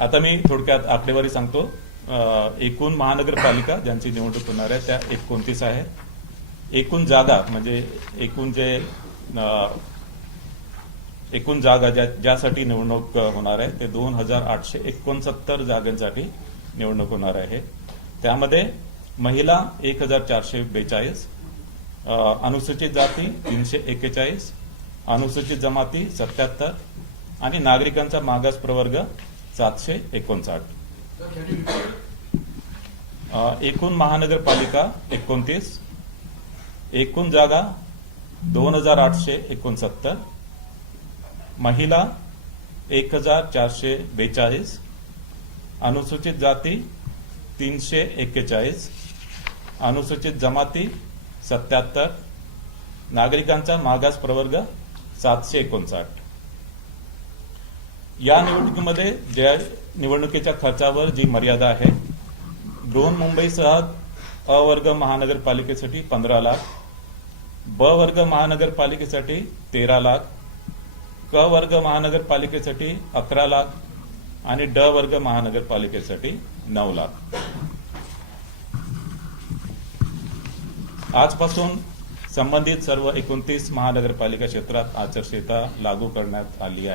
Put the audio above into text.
आता मी थोडक्यात आकडेवारी सांगतो. एकूण महानगरपालिका ज्यांची निवडणूक होणार आहे त्या 29 आहे. एकूण जागा म्हणजे एकूण जागा ज्यासाठी निवडणूक होणार आहे ते 2869 जागांसाठी निवडणूक होणार आहे. त्यामध्ये महिला 1442, अनुसूचित जाती 341, अनुसूचित जमाती 77 आणि नागरिकांचा मागास प्रवर्ग 759. एकूण महानगरपालिका 29, एकूण जागा 2869, महिला 1442, अनुसूचित जाती 341, अनुसूचित जमाती 77, नागरिकांचा मागास प्रवर्ग 759. या निवडणुकीमध्ये ज्या निवडणुकीच्या खर्चावर जी मर्यादा आहे, बृहन्मुंबईसह अ वर्ग महानगरपालिकेसाठी 15 लाख, ब वर्ग महानगरपालिकेसाठी 13 लाख, क वर्ग महानगरपालिकेसाठी 11 लाख आणि ड वर्ग महानगरपालिकेसाठी 9 लाख. आजपासून संबंधित सर्व 29 महानगरपालिका क्षेत्रात आचारसंहिता लागू करण्यात आली आहे.